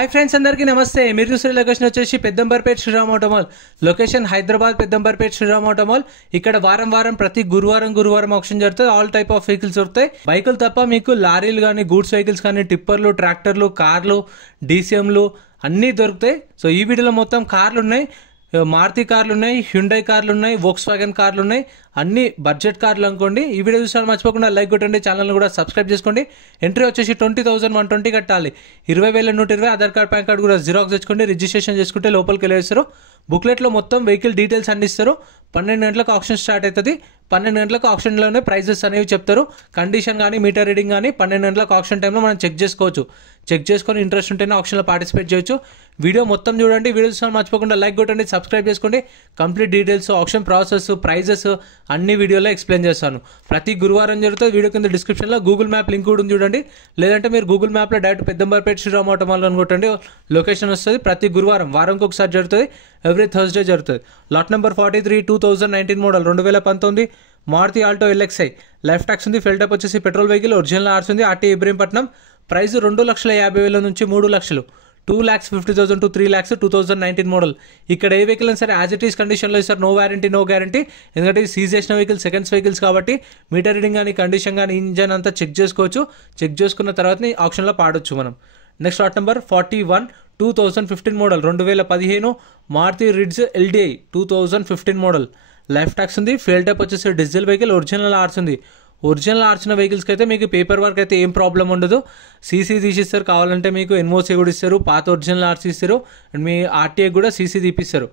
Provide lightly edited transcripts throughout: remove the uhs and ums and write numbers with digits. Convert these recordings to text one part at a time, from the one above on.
Hi friends, అందరికీ నమస్తే. మీరు చూసే లొకేషన్ వచ్చేసి పెద్దంబర్పేట్ శ్రీరామ్ ఆటోమాల్. లొకేషన్ హైదరాబాద్ పెద్దంబర్పేట్ శ్రీరామ్ ఆటోమాల్. ఇక్కడ వారం ప్రతి గురువారం ఆప్షన్ జరుగుతుంది. ఆల్ టైప్ ఆఫ్ వెహికల్స్ దొరుకుతాయి. బైకులు తప్ప మీకు లారీలు కానీ, గూడ్స్ వెహికల్స్ కానీ, టిప్పర్లు, ట్రాక్టర్లు, కార్లు, డీసీఎంలు అన్నీ దొరుకుతాయి. సో ఈ వీడియోలో మొత్తం కార్లు ఉన్నాయి. మారుతి కార్లు ఉన్నాయి, హ్యుండై కార్లు ఉన్నాయి, వోక్స్ వ్యాగన్ కార్లు ఉన్నాయి. అన్ని బడ్జెట్ కార్లు అనుకోండి. ఈ వీడియో చూసాను మర్చిపోకుండా లైక్ కొట్టండి, ఛానల్ కూడా సబ్స్క్రైబ్ చేసుకోండి. ఎంట్రీ వచ్చేసి 20,120 కట్టాలి. 20,120 ఆధార్ కార్డ్, పాన్ కార్డ్ కూడా జిరాక్స్ తెచ్చుకోండి. రిజిస్ట్రేషన్ చేసుకుంటే లోపలికి వెళ్ళేస్తారు. బుక్లెట్లో మొత్తం వెహికల్ డీటెయిల్స్ అన్ని ఇస్తారు. 12 గంటలకు ఆప్షన్ స్టార్ట్ అవుతుంది. 12 గంటలకు ఆప్షన్లోనే ప్రైజెస్ అనేవి చెప్తారు. కండిషన్ కానీ, మీటర్ రీడింగ్ కానీ 12 గంటలకు ఆప్షన్ టైంలో మనం చెక్ చేసుకోవచ్చు. చెక్ చేసుకొని ఇంట్రెస్ట్ ఉంటేనే ఆప్షన్లో పార్టిసిపేట్ చేయొచ్చు. వీడియో మొత్తం చూడండి. వీడియో చూసిన మర్చిపోకుండా లైక్ కొట్టండి, సబ్స్క్రైబ్ చేసుకోండి. Complete details, auction process, prices అన్ని వీడియోలో ఎక్స్ప్లెయిన్ చేస్తాను. ప్రతి గురువారం జరుగుతుంది. వీడియో కింద డిస్క్రిప్షన్లో గూగుల్ మ్యాప్ లింక్ కూడా ఉంది చూడండి. లేదంటే మీరు గూగుల్ మ్యాప్లో డైరెక్ట్ పెద్దంబర్పేట్ శ్రీరామ్ ఆటోమాల్ అని కొట్టండి, లొకేషన్ వస్తుంది. ప్రతి వారంకి ఒకసారి జరుగుతుంది. ఎవ్రీ థర్స్డే జరుగుతుంది. Lot number 43 2019 model 2019 Maruti Alto LXI. Life tax ఉంది. ఫిల్టప్ వచ్చేసి పెట్రోల్ వెహికల్, ఒరిజినల్ ఆర్స్ ఉంది. ఆర్టీ ఇబ్రహీంపట్నం. ప్రైస్ 2,50,000 నుంచి 3 లక్షలు, 2,50,000 to 3 lakhs 2019 మోడల్. ఇక్కడ ఏ వెహికల్ అయినా సరే యాజ్ ఇట్ ఈస్ కండిషన్లో ఇస్తారు. No warranty, no guarantee. ఎందుకంటే సీజ్ చేసిన వెహికల్ సెకండ్స్ వెహికల్స్ కాబట్టి మీటర్ రీడింగ్ కానీ, కండిషన్ కానీ, ఇంజన్ అంతా చెక్ చేసుకోవచ్చు. చెక్ చేసుకున్న తర్వాతనే ఆప్షన్లో పాడొచ్చు మనం. Next lot number 41 2015 model 2015 Maruti Ritz LDI 2015 model. Life tax ఉంది. ఫెయిల్ టైప్ వచ్చేసి డీజిల్ వెహికల్, ఒరిజినల్ ఆర్స్ ఉంది. ఒరిజినల్ ఆర్చిన వెహికల్స్కి అయితే మీకు పేపర్ వర్క్ అయితే ఏం ప్రాబ్లం ఉండదు. సీసీ తీసిస్తారు. కావాలంటే మీకు ఎన్ఓసీ కూడా ఇస్తారు. పాత ఒరిజినల్ ఆర్సీ ఇస్తారు. అండ్ మీ ఆర్టీఏ కూడా సీసీ తీపిస్తారు.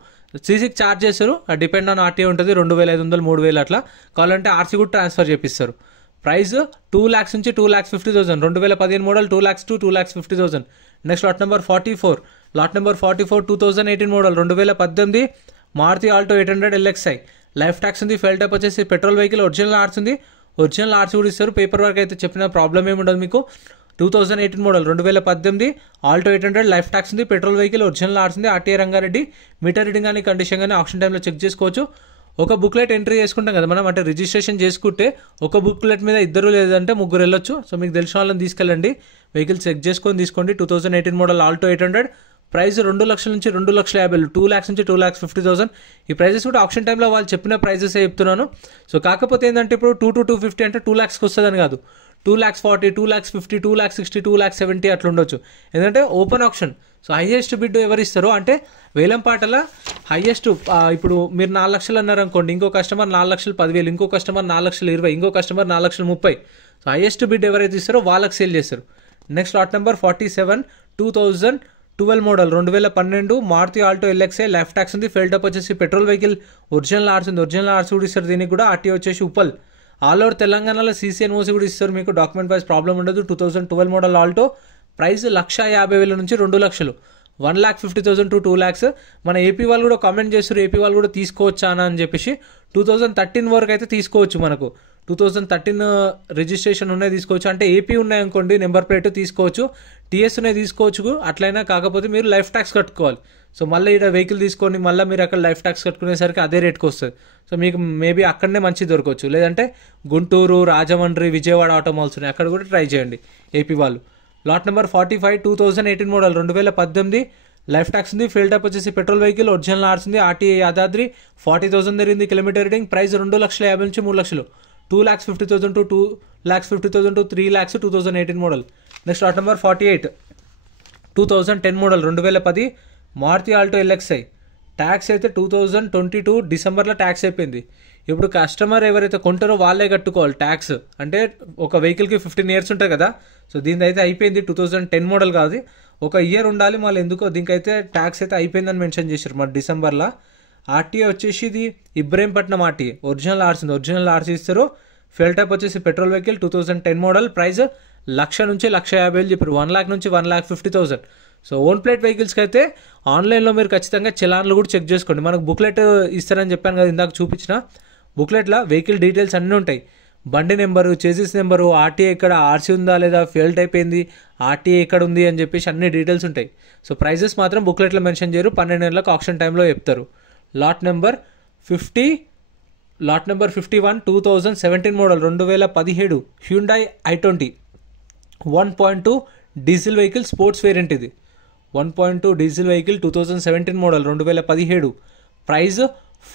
సీసీకి ఛార్జ్ చేస్తారు. డిపెండ్ ఆన్ ఆర్టీఏ ఉంటుంది. 2,500 3,000 అట్లా. కావాలంటే ఆర్సీ కూడా ట్రాన్స్ఫర్ చేపిస్తారు. ప్రైస్ 2 lakhs నుంచి 2,50,000. 2015 model 2 lakhs to 2,50,000. Next lot number 44 2018 model 2018 Maruti Alto 800 LXI. Life tax ఉంది. ఫెయిల్ టైప్ వచ్చేసి పెట్రోల్ వెహికల్, ఒరిజినల్ ఆర్స్ ఉంది. ఒరిజినల్ ఆర్సీ కూడా ఇస్తారు. పేపర్ వర్క్ అయితే చెప్పిన ప్రాబ్లం ఏమి ఉండదు మీకు. 2018 మోడల్ 2018 ఆల్టో 800 లైఫ్ ట్యాక్స్ ఉంది. పెట్రోల్ వెహికల్, ఒరిజినల్ ఆర్స్ ఉంది. ఆర్టీఏ రంగారెడ్డి. మీటర్ రీడింగ్ కానీ, కండిషన్ కానీ ఆప్షన్ టైంలో చెక్ చేసుకోవచ్చు. ఒక బుక్లెట్ ఎంట్రీ చేసుకుంటాం కదా మనం, అంటే రిజిస్ట్రేషన్ చేసుకుంటే ఒక బుక్లెట్ మీద 2 లేదంటే 3 వెళ్ళొచ్చు. సో మీకు తెలిసిన వాళ్ళని తీసుకెళ్ళండి. వెహికల్ చెక్ చేసుకొని తీసుకోండి. 2018 మోడల్ ఆల్టో 800. ప్రైస్ 2 లక్షల నుంచి 2,50,000, 2 lakhs నుంచి 2,50,000. ఈ ప్రైజెస్ కూడా ఆప్షన్ టైంలో వాళ్ళు చెప్పిన ప్రైజెస్ చెప్తున్నాను. సో కాకపోతే ఏంటంటే ఇప్పుడు 2 to 250 అంటే 2 lakhsకి వస్తుందని కాదు. 2,40,000, 2,50,000, 2,60,000, 2,70,000 అట్లా ఉండొచ్చు. ఎందుకంటే open auction. So highest bid ఎవరు ఇస్తారో అంటే వేలంపాటల హైయెస్ట్. ఇప్పుడు మీరు 4 లక్షలు అన్నారు అనుకోండి, ఇంకో కస్టమర్ 4,10,000, ఇంకో కస్టమర్ 4,20,000, ఇంకో కస్టమర్ 4,30,000. సో హైయెస్ట్ బిడ్ ఎవరైతే ఇస్తారో వాళ్ళకి సేల్ చేస్తారు. Next lot number 47 2012 model 2012 Maruti Alto LXI. Life tax ఉంది. ఫెయిల్ టైప్ వచ్చేసి పెట్రోల్ వెహికల్, ఒరిజినల్ ఆర్స్ ఉంది. ఒరిజినల్ ఆర్స్ కూడా ఇస్తారు. దీనికి కూడా ఆర్టీ వచ్చేసి ఉప్పల్. ఆల్ ఓవర్ తెలంగాణలో సీసీ ఎన్ఓసీ కూడా ఇస్తారు. మీకు డాక్యుమెంట్ వైజ్ ప్రాబ్లం ఉండదు. 2012 మోడల్ ఆల్టో. ప్రైస్ 1,50,000 నుంచి 2 లక్షలు, 1,50,000 to 2 lakhs. మన ఏపీ వాళ్ళు కూడా కామెంట్ చేస్తారు, ఏపీ వాళ్ళు కూడా తీసుకోవచ్చా అని చెప్పేసి. 2013 వరకు అయితే తీసుకోవచ్చు. మనకు 2013 రిజిస్ట్రేషన్ ఉన్నాయి తీసుకోవచ్చు. అంటే ఏపీ ఉన్నాయనుకోండి, నెంబర్ ప్లేట్ తీసుకోవచ్చు. టీఎస్ ఉన్నాయి తీసుకోవచ్చు. అట్లయినా కాకపోతే మీరు లైఫ్ ట్యాక్స్ కట్టుకోవాలి. సో మళ్ళీ ఇక్కడ వెహికల్ తీసుకొని మళ్ళీ మీరు అక్కడ లైఫ్ ట్యాక్స్ కట్టుకునేసరికి అదే రేట్కి వస్తుంది. సో మీకు మేబీ అక్కడనే మంచి దొరకవచ్చు. లేదంటే గుంటూరు, రాజమండ్రి, విజయవాడ ఆటోమాల్స్ ఉన్నాయి, అక్కడ కూడా ట్రై చేయండి ఏపీ వాళ్ళు. Lot number 45 2018 model 2018 life tax ఉంది. ఫెయిల్ టైప్ వచ్చేసి పెట్రోల్ వెహికల్, ఒరిజినల్ ఆర్స్ ఉంది. ఆర్టీఏ యాదాద్రి. 40,000 జరిగింది కిలోమీటర్ రీడింగ్. ప్రైస్ 2,50,000 నుంచి 3 లక్షలు, 2,50,000 to 2,50,000 to 3 lakhs 2018 model. Next lot number 48 2010 model 2010 Maruti Alto LXI. Tax అయితే 2022 డిసెంబర్లో ట్యాక్స్ అయిపోయింది. ఇప్పుడు కస్టమర్ ఎవరైతే కొంటారో వాళ్ళే కట్టుకోవాలి ట్యాక్స్. అంటే ఒక వెహికల్కి 15 years ఉంటుంది కదా. సో దీని అయితే అయిపోయింది. 2010 మోడల్ కాదు, ఒక ఇయర్ ఉండాలి. మళ్ళీ ఎందుకో దీనికైతే ట్యాక్స్ అయితే అయిపోయిందని మెన్షన్ చేశారు మరి డిసెంబర్లో. ఆర్టీఏ వచ్చేసి ఇది ఇబ్రహీంపట్నం ఆర్టీఏ. ఒరిజినల్ ఆర్స్ ఉంది. ఒరిజినల్ ఆర్సీ ఇస్తారు. ఫెయిల్ టైప్ వచ్చేసి పెట్రోల్ వెహికల్ 2010 మోడల్. ప్రైస్ 1,00,000 నుంచి 1,50,000 చెప్పారు. 1 lakh నుంచి 1,50,000. సో ఓన్ ప్లేట్ వెహికల్స్కి అయితే ఆన్లైన్లో మీరు ఖచ్చితంగా చలాన్లు కూడా చెక్ చేసుకోండి. మనకు బుక్లెట్ ఇస్తారని చెప్పాను కదా ఇందాక చూపించిన. బుక్లెట్లో వెహికల్ డీటెయిల్స్ అన్నీ ఉంటాయి. బండి నెంబరు, చేసిస్ నెంబరు, ఆర్టీఏ ఎక్కడ, ఆర్సీ ఉందా లేదా, ఫెయిల్ టైప్ ఏంది, ఆర్టీఏ ఎక్కడ ఉంది అని చెప్పేసి అన్ని డీటెయిల్స్ ఉంటాయి. సో ప్రైజెస్ మాత్రం బుక్లెట్లో మెన్షన్ చేయరు. 12 గంటలకు ఆప్షన్ టైంలో చెప్తారు. Lot number 51 2017 model 2017 Hyundai i20 1.2 diesel vehicle sports variant. ఇది 1.2 diesel vehicle 2017 model 2017. Price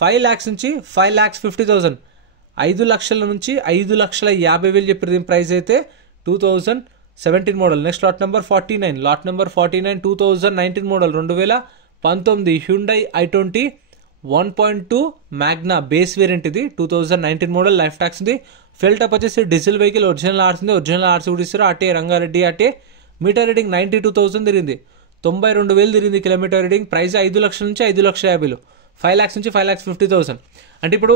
5 lakhs నుంచి 5,50,000, 5 లక్షల నుంచి 5,50,000 చెప్పారు. దీని ప్రైస్ అయితే 2017 model. Next lot number 49. Lot number 49 2019 model 2019 Hyundai i20 1.2 Magna base variant. ఇది 2019 మోడల్. లైఫ్ ట్యాక్స్ ఉంది. ఫెల్ టప్ వచ్చేసి డీజిల్ వెహికల్, ఒరిజినల్ ఆర్స్ ఉంది. ఒరిజినల్ ఆర్స్ కూడా ఇస్తారు. RTA Rangareddy RTA. Meter reading 92,000 తిరిగింది. 92,000 తిరిగింది కిలోమీటర్ రీడింగ్. ప్రైస్ 5 లక్షల నుంచి 5,50,000, 5 lakhs నుంచి 5,50,000. అంటే ఇప్పుడు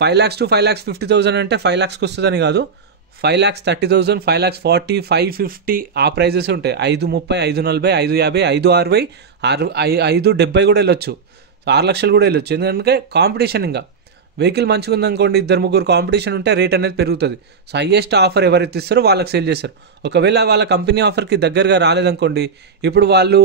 5 lakhs to 5,50,000 అంటే 5 lakhsకి వస్తుందని కాదు, 5,30,000, 5,40,000, 5,50 ఆ ప్రైజెస్ ఉంటాయి. 5,30,000, 5,40,000, 5,50,000, 5,60,000, 5,70,000 కూడా వెళ్ళొచ్చు. 6 లక్షలు కూడా వెళ్ళొచ్చు. ఎందుకంటే కాంపిటీషన్, ఇంకా వెహికల్ మంచిగా ఉందనుకోండి, 2-3 కాంపిటీషన్ ఉంటే రేట్ అనేది పెరుగుతుంది. సో హైయెస్ట్ ఆఫర్ ఎవరైతే ఇస్తారో వాళ్ళకి సేల్ చేస్తారు. ఒకవేళ వాళ్ళ కంపెనీ ఆఫర్కి దగ్గరగా రాలేదనుకోండి, ఇప్పుడు వాళ్ళు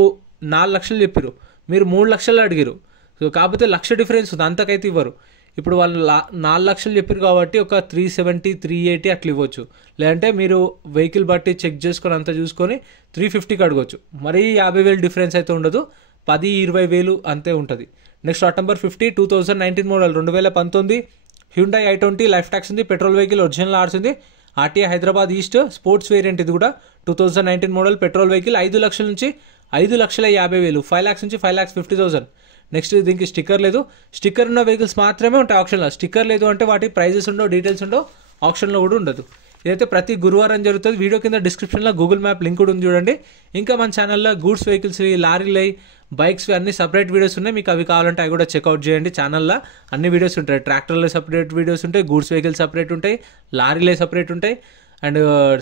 4 లక్షలు చెప్పారు, మీరు 3 లక్షలు అడిగారు. సో కాకపోతే 1,00,000 డిఫరెన్స్ ఉంది, అంతకైతే ఇవ్వరు. ఇప్పుడు వాళ్ళు 4 లక్షలు చెప్పారు కాబట్టి ఒక 370, 380 అట్లా ఇవ్వచ్చు. లేదంటే మీరు వెహికల్ బట్టి చెక్ చేసుకొని అంతా చూసుకొని 350కి అడగవచ్చు. మరీ 50,000 డిఫరెన్స్ అయితే ఉండదు, 10-20,000 అంతే ఉంటుంది. Next lot number 50 2019 model 2019 Hyundai i20 life tax ఉంది. పెట్రోల్ వెహికల్, ఒరిజినల్ ఆర్స్ ఉంది. RTA Hyderabad east sports variant. ఇది కూడా 2019 మోడల్ పెట్రోల్ వెహికల్. 5 లక్షల నుంచి 5,50,000, 5 lakhs నుంచి 5,50,000. నెక్స్ట్ దీనికి స్టిక్కర్ లేదు. స్టిక్కర్ ఉన్న వెహికల్స్ మాత్రమే ఉంటాయి ఆప్షన్లో. స్టిక్కర్ లేదు అంటే వాటి ప్రైజెస్ ఉండవు, డీటెయిల్స్ ఉండవు, ఆప్షన్లో కూడా ఉండదు. ఇదైతే ప్రతి గురువారం జరుగుతుంది. వీడియో కింద డిస్క్రిప్షన్లో గూగుల్ మ్యాప్ లింక్ కూడా ఉంది చూడండి. ఇంకా మన ఛానల్లో గూడ్స్ వెహికల్స్, లారీలు, బైక్స్ అన్ని సపరేట్ వీడియోస్ ఉన్నాయి. మీకు అవి కావాలంటే అవి కూడా చెక్అవుట్ చేయండి. ఛానల్లో అన్ని వీడియోస్ ఉంటాయి. ట్రాక్టర్లో సపరేట్ వీడియోస్ ఉంటాయి, గూడ్స్ వెహికల్స్ సపరేట్ ఉంటాయి, లారీలే సపరేట్ ఉంటాయి, అండ్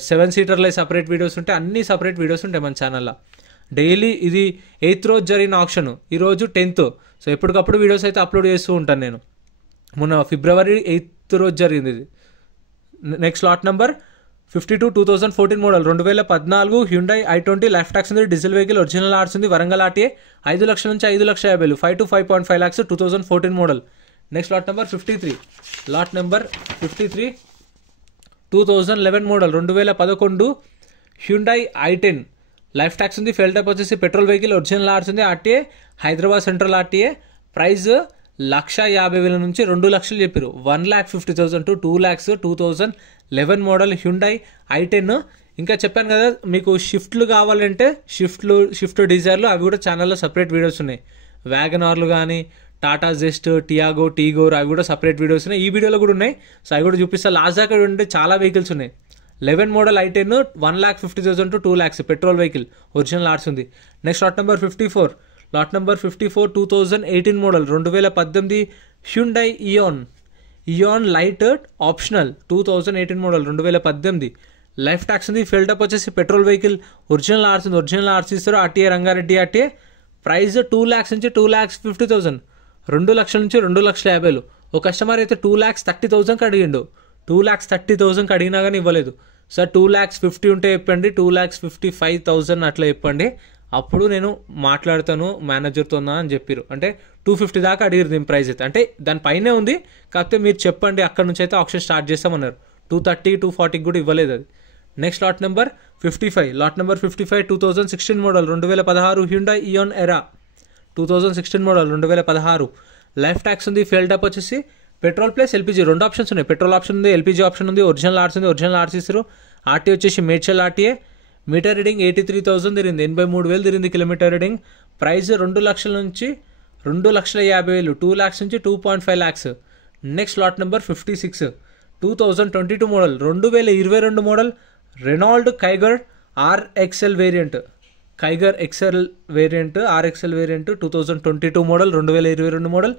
7 సీటర్లే సపరేట్ వీడియోస్ ఉంటాయి. అన్ని సపరేట్ వీడియోస్ ఉంటాయి మన ఛానల్లో. డైలీ ఇది 8th రోజు జరిగిన ఆప్షన్, ఈరోజు 10th. సో ఎప్పటికప్పుడు వీడియోస్ అయితే అప్లోడ్ చేస్తూ ఉంటాను నేను. మొన్న February 8th రోజు జరిగింది ఇది. Next lot number 52 2014 model 2014 Hyundai i20 life tax ఉంది. డీజిల్ వెహికల్, ఒరిజినల్ ఆర్స్ ఉంది. వరంగల్ ఆర్టీఏ. 5 లక్షల నుంచి 5,50,000, 5 to 5.5 lakhs 2014 model. Next lot number 53. Lot number 53 2011 model 2011 Hyundai i10 life tax ఉంది. ఫెల్ టైప్ వచ్చేసి పెట్రోల్ వెహికల్, ఒరిజినల్ ఆర్స్ ఉంది. RTA Hyderabad central RTA. Price 1,50,000 నుంచి 2 లక్షలు చెప్పారు. 1,50,000 to 2 lakhs 2011 model Hyundai i10. ఇంకా చెప్పాను కదా, మీకు షిఫ్ట్లు కావాలంటే షిఫ్ట్ డిజైర్లు అవి కూడా ఛానల్లో సపరేట్ వీడియోస్ ఉన్నాయి. వ్యాగనార్లు కానీ, టాటా జెస్ట్, టియాగో, టీగోర్ అవి కూడా సపరేట్ వీడియోస్ ఉన్నాయి. ఈ వీడియోలో కూడా ఉన్నాయి. సో అవి కూడా చూపిస్తాను. లాస్ట్ దాకా ఉంటే చాలా వెహికల్స్ ఉన్నాయి. 11 model i10 1,50,000 to 2 lakhs petrol vehicle, original ఆర్స్ ఉంది. Next lot number 54. Lot number 54 2018 model 2018 Hyundai Eon Lite optional 2018 model 2018 life tax ఉంది. ఫెల్ టప్ వచ్చేసి పెట్రోల్ వెహికల్, ఒరిజినల్ ఆర్స్ ఉంది. ఒరిజినల్ ఆర్స్ ఇస్తారు. RTA Rangareddy RTA. Price 2 lakhs నుంచి 2,50,000, 2 లక్షల నుంచి 2,50,000. ఒక కస్టమర్ అయితే 2,30,000కి అడిగిండు. 2,30,000కి అడిగినా కానీ ఇవ్వలేదు. సార్ 2,50,000 ఉంటే చెప్పండి, 2,55,000 అట్లా చెప్పండి, అప్పుడు నేను మాట్లాడతాను మేనేజర్తో అని చెప్పారు. అంటే 250 దాకా అడిగారు దీని ప్రైస్ అయితే. అంటే దానిపైనే ఉంది, కాకపోతే మీరు చెప్పండి అక్కడ నుంచి అయితే ఆప్షన్ స్టార్ట్ చేస్తామన్నారు. 230, 240కి కూడా ఇవ్వలేదు అది. Next lot number 55. Lot number 55 2016 model 2016 Hyundai Eon Era 2016 model 2016 life tax ఉంది. ఫెల్ టప్ వచ్చేసి పెట్రోల్ ప్లస్ ఎల్పీజీ 2 ఆప్షన్స్ ఉన్నాయి. పెట్రోల్ ఆప్షన్ ఉంది, ఎల్పీజీ ఆప్షన్ ఉంది. ఒరిజినల్ ఆర్స్ ఉంది. ఒరిజినల్ ఆర్స్ ఇస్తారు. ఆర్టీ వచ్చేసి మేడ్చల్ ఆర్టీఏ. మీటర్ రీడింగ్ 83,000 తిరిగింది. 83,000 తిరిగింది కిలోమీటర్ రీడింగ్. ప్రైస్ 2 లక్షల నుంచి 2,50,000, 2 lakhs నుంచి 2.5 lakhs. Next lot number 56 2022 model 2022 model Renault Kiger RXL variant. Kiger XL variant, RXL variant 2022 model 2022 model.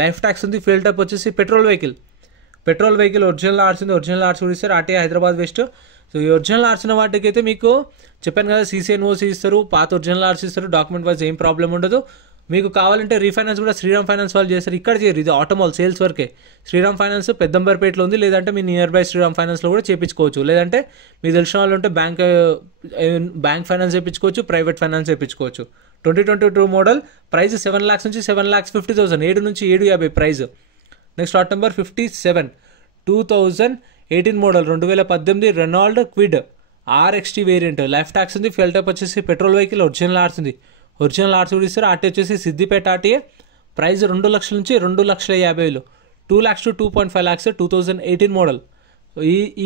Life tax ఉంది. ఫెల్ టైప్ వచ్చేసి పెట్రోల్ వెహికల్, ఒరిజినల్ ఆర్స్ ఉంది. Original RC కూడా ఇస్తారు. RTA Hyderabad west. సో ఈ original RC ఉన్న వాటికి అయితే మీకు చెప్పాను కదా, CCNOC ఇస్తారు, పాత ఒరిజినల్ ఆర్స్ ఇస్తారు. డాక్యుమెంట్ వైజ్ ఏం ప్రాబ్లం ఉండదు. మీకు కావాలంటే రీఫైనాన్స్ కూడా శ్రీరామ్ ఫైనాన్స్ వాళ్ళు చేస్తారు. ఇక్కడ చేయరు, ఇది ఆటోమాల్ సేల్స్ వరకే. శ్రీరామ్ ఫైనాన్స్ పెద్దంబర్పేటలో ఉంది, లేదంటే మీ నియర్ బై శ్రీరామ్ ఫైనాన్స్లో కూడా చేయించుకోవచ్చు. లేదంటే మీకు తెలిసిన వాళ్ళు ఉంటే బ్యాంక్ ఫైనాన్స్ చేయించుకోవచ్చు, ప్రైవేట్ ఫైనాన్స్ చేయించుకోవచ్చు. 2022 మోడల్ ప్రైస్ 7 lakhs నుంచి 7,50,000, 7 నుంచి 7,50 price. Next lot number 57 2018 model 2018 Renault Kwid RXT variant. Life tax ఉంది. ఫెల్ టైప్ వచ్చేసి పెట్రోల్ వెహికల్, ఒరిజినల్ ఆర్స్ ఉంది. ఒరిజినల్ ఆర్సీ కూడా ఇస్తారు. ఆర్టీ వచ్చేసి సిద్దిపేట ఆర్టీఏ, ప్రైస్ 2 లక్షల నుంచి 2,50,000, 2 lakhs to 2.5 lakhs, 2018 మోడల్.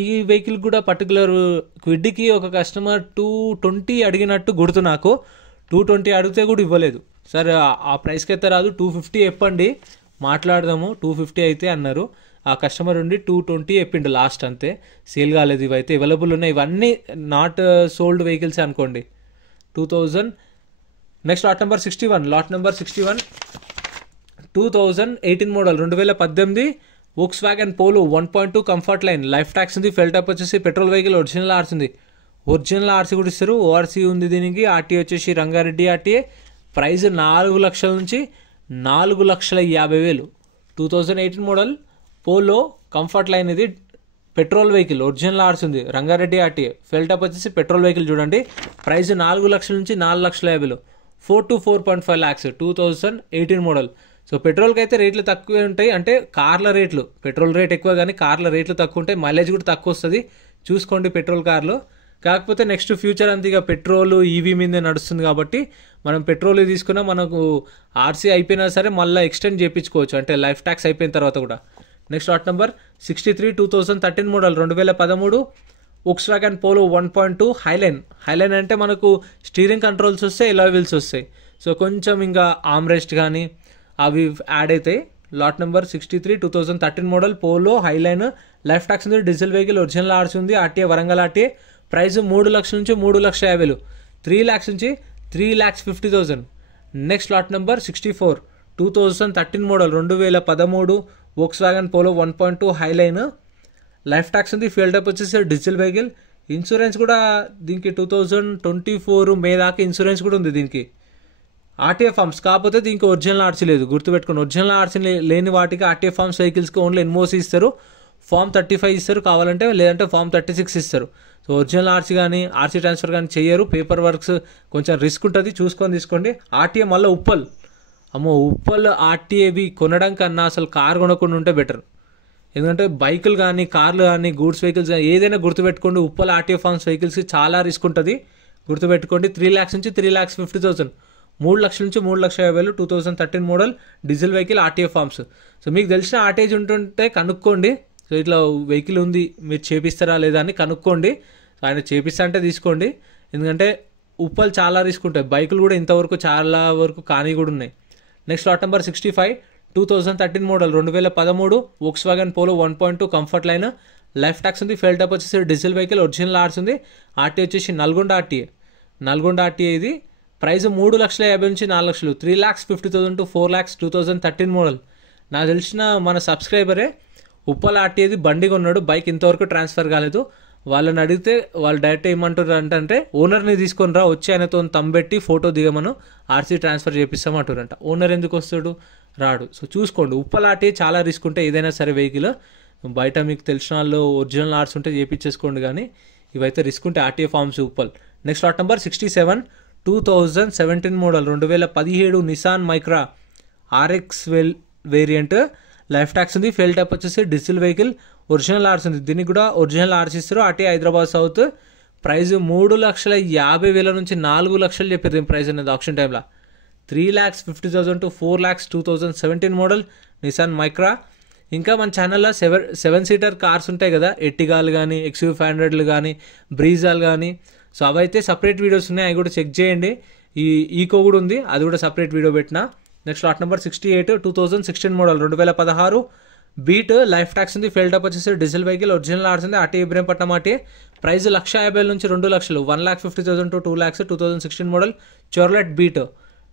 ఈ వెహికల్ కూడా పర్టికులర్ క్విడ్కి ఒక కస్టమర్ 220 అడిగినట్టు గుర్తు నాకు. 220 అడిగితే కూడా ఇవ్వలేదు. సరే ఆ ప్రైస్కి అయితే రాదు, 250 చెప్పండి మాట్లాడదాము, 250 అయితే అన్నారు. ఆ కస్టమర్ ఉండి 220 చెప్పిండు లాస్ట్, అంతే. సేల్ కాలేదు. ఇవైతే అవైలబుల్ ఉన్నాయి. ఇవన్నీ నాట్ సోల్డ్ వెహికల్స్ అనుకోండి. 2000 next lot number 61 2018 model 2018 Volkswagen Polo 1.2 comfort line, life tax ఉంది. ఫెల్టప్ వచ్చేసి పెట్రోల్ వెహికల్, ఒరిజినల్ ఆర్సీ ఉంది. ఒరిజినల్ ఆర్సీ కూడా ఇస్తారు. ఓఆర్సీ ఉంది దీనికి. ఆర్టీ వచ్చేసి రంగారెడ్డి ఆర్టీఏ, ప్రైస్ 4 లక్షల నుంచి 4,50,000. 2018 మోడల్ పోలో కంఫర్ట్ లైన్, ఇది పెట్రోల్ వెహికల్, ఒరిజినల్ ఆర్సీ ఉంది. రంగారెడ్డి ఆర్టీఏ, ఫెల్టప్ వచ్చేసి పెట్రోల్ వెహికల్ చూడండి. ప్రైస్ 4 లక్షల నుంచి 4,50,000, 4 to 4.5 lakhs. 2018 మోడల్. సో పెట్రోల్కి అయితే రేట్లు తక్కువే ఉంటాయి, అంటే కార్ల రేట్లు. పెట్రోల్ రేట్ ఎక్కువ కానీ కార్ల రేట్లు తక్కువ ఉంటాయి. మైలేజ్ కూడా తక్కువ వస్తుంది, చూసుకోండి పెట్రోల్ కార్లు. కాకపోతే నెక్స్ట్ ఫ్యూచర్ అంతా ఇక పెట్రోల్ ఈవీ మీదే నడుస్తుంది కాబట్టి మనం పెట్రోల్ తీసుకున్నా మనకు ఆర్సీ అయిపోయినా సరే మళ్ళీ ఎక్స్టెండ్ చేయించుకోవచ్చు, అంటే లైఫ్ ట్యాక్స్ అయిపోయిన తర్వాత కూడా. Next lot number 63 2013 model 2013 Volkswagen Polo 1.2 highline అంటే మనకు స్టీరింగ్ కంట్రోల్స్ వస్తాయి, ఎలాయ్ వీల్స్ వస్తాయి. సో కొంచెం ఇంకా ఆమ్రెస్ట్ కానీ అవి యాడ్ అవుతాయి. Lot number 63 2013 model Polo highline, life tax ఉంది. డీజిల్ వెహికల్, ఒరిజినల్ ఆర్సీ ఉంది. ఆర్టీఏ వరంగల్ ఆర్టీఏ, ప్రైస్ 3 లక్షల నుంచి 3,50,000, 3 lakhs నుంచి 3,50,000. Next lot number 64 2013 model 2013 Volkswagen Polo 1.2 highline, life tax ఉంది. ఫీల్డప్ వచ్చేసి డీజిల్ వెహికల్. ఇన్సూరెన్స్ కూడా దీనికి 2024 మే దాకా ఇన్సూరెన్స్ కూడా ఉంది దీనికి. ఆర్టీఏ ఫార్మ్స్, కాకపోతే దీనికి ఒరిజినల్ ఆర్సీ లేదు, గుర్తుపెట్టుకోండి. ఒరిజినల్ ఆర్సీ లేని వాటికి ఆర్టీఏ ఫార్మ్స్ వెహికల్స్కి ఓన్లీ ఎన్ఓసీ ఇస్తారు, ఫామ్ 35 ఇస్తారు కావాలంటే, లేదంటే ఫామ్ 36 ఇస్తారు. సో ఒరిజినల్ ఆర్సీ కానీ ఆర్సీ ట్రాన్స్ఫర్ కానీ చెయ్యరు. పేపర్ వర్క్స్ కొంచెం రిస్క్ ఉంటుంది, చూసుకొని తీసుకోండి. ఆర్టీఏ మళ్ళీ ఉప్పల్ ఆర్టీఏవి కొనడం కన్నా అసలు కార్ కొనకుండా ఉంటే బెటర్. ఎందుకంటే బైకులు కానీ కార్లు కానీ గూడ్స్ వెహికల్స్ కానీ ఏదైనా గుర్తుపెట్టుకోండి. ఉప్పల్ ఆర్టీఏ ఫార్మ్స్ వెహికల్స్కి చాలా రిస్క్ ఉంటుంది, గుర్తుపెట్టుకోండి. 3 lakhs నుంచి 3,50,000, 3 లక్షల నుంచి 3,50,000. 2013 model diesel vehicle, RTA forms. So మీకు తెలిసిన ఆర్టీఏజ్ ఉంటుంటే కనుక్కోండి. సో ఇట్లా వెహికల్ ఉంది మీరు చేపిస్తారా లేదా అని కనుక్కోండి. సో ఆయన చేపిస్తా అంటే తీసుకోండి, ఎందుకంటే ఉప్పల్ చాలా రిస్క్ ఉంటాయి. బైకులు కూడా ఇంతవరకు చాలా వరకు కానీ కూడా ఉన్నాయి. Next lot number 65 2013 model 2013 Volkswagen Polo 1.2 comfort line, life tax ఉంది. ఫెల్టప్ వచ్చేసి డీజిల్ వెహికల్, ఒరిజినల్ ఆర్సీ ఉంది. ఆర్టీ వచ్చేసి నల్గొండ ఆర్టీఏ ఇది. ప్రైస్ 3,50,000 నుంచి 4 లక్షలు, 3,50,000 to 4 lakhs. 2013 మోడల్. నాకు తెలిసిన మన సబ్స్క్రైబరే ఉప్పల్ ఆర్టీఏది బండి కొన్నాడు, బైక్ ఇంతవరకు ట్రాన్స్ఫర్ కాలేదు. వాళ్ళని అడిగితే వాళ్ళు డైరెక్ట్ ఏమంటారు అంటే ఓనర్ని తీసుకొని రా, వచ్చి ఆయనతో తమ్మెట్టి ఫోటో దిగమను, ఆర్సీ ట్రాన్స్ఫర్ చేపిస్తామంటారంట. ఓనర్ ఎందుకు వస్తాడు, రాడు. సో చూసుకోండి, ఉప్పల్ ఆర్టీఏ చాలా రిస్క్ ఉంటాయి. ఏదైనా సరే వెహికల్ బయట మీకు తెలిసిన వాళ్ళు ఒరిజినల్ ఆర్సీ ఉంటే చేపించేసుకోండి, కానీ ఇవైతే రిస్క్ ఉంటాయి. RTA forms Uppal. Next lot number 67 2017 model 2017 Nissan Micra RX variant, life tax ఉంది. ఫెయిల్ టైప్ వచ్చేసి డీజిల్ వెహికల్, ఒరిజినల్ ఆర్సీ ఉంది. దీనికి కూడా ఒరిజినల్ ఆర్సీ ఇస్తారు. RTA Hyderabad south. ప్రైస్ 3,50,000 నుంచి 4 లక్షలు చెప్పారు దీని ప్రైస్ అనేది ఆప్షన్ టైంలో. 3,50,000 to 4 lakhs. 2017 model Nissan Micra. ఇంకా మన ఛానల్లో 7 seater కార్స్ ఉంటాయి కదా, ఎర్టిగాలు కానీ XUV500లు కానీ బ్రీజాలు కానీ. సో అవైతే సపరేట్ వీడియోస్ ఉన్నాయి, అవి కూడా చెక్ చేయండి. ఈకో కూడా ఉంది, అది కూడా సపరేట్ వీడియో పెట్టిన. Next lot number 68 2016 model 2016 beat, life tax ఉంది. ఫెయిల్ టప్ వచ్చేసి డీజిల్ వెహికల్, ఒరిజినల్ ఆర్సీ ఉంది. RT Ibrahimpatnam RT. ప్రైస్ 1,50,000 నుంచి 2 లక్షలు, 1,50,000 to 2 lakhs. 2016 model Chevrolet beat.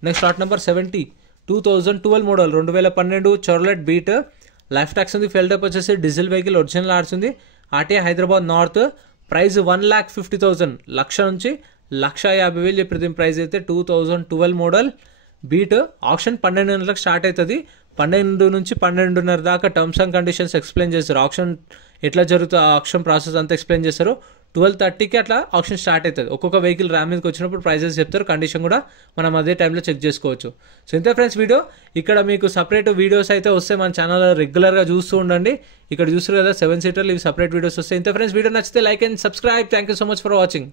Next lot number 70 2012 model 2012 Chevrolet beat, life tax ఉంది. Fuel type వచ్చేసి diesel vehicle, original RC ఉంది. RT Hyderabad north. Price 1,50,000, lakh నుంచి 1,50,000 చెప్పారు దీని ప్రైస్ అయితే. 2012 మోడల్ బీట్. ఆప్షన్ 12 గంటలకు స్టార్ట్ అవుతుంది. 12 నుంచి 12:30 దాకా టర్మ్స్ అండ్ కండిషన్స్ ఎక్స్ప్లెయిన్ చేస్తారు. ఆప్షన్ ఎట్లా జరుగుతుంది, ఆప్షన్ ప్రాసెస్ అంతా ఎక్స్ప్లెయిన్ చేస్తారు. 12:30కి అట్లా ఆప్షన్ స్టార్ట్ అవుతుంది. ఒక్కొక్క వెహికల్ ర్యామ్ మీదకి వచ్చినప్పుడు ప్రైజెస్ చెప్తారు, కండిషన్ కూడా మనం అదే టైంలో చెక్ చేసుకోవచ్చు. సో ఇంతే ఫ్రెండ్స్ వీడియో. ఇక్కడ మీకు సపరేట్ వీడియోస్ అయితే వస్తే మన ఛానల్ రెగ్యులర్గా చూస్తూ ఉండండి. ఇక్కడ చూస్తారు కదా 7 seaterలు, ఇవి సపరేట్ వీడియోస్ వస్తాయి. ఇంతే ఫ్రెండ్స్, వీడియో నచ్చితే like and subscribe. Thank you so much for watching.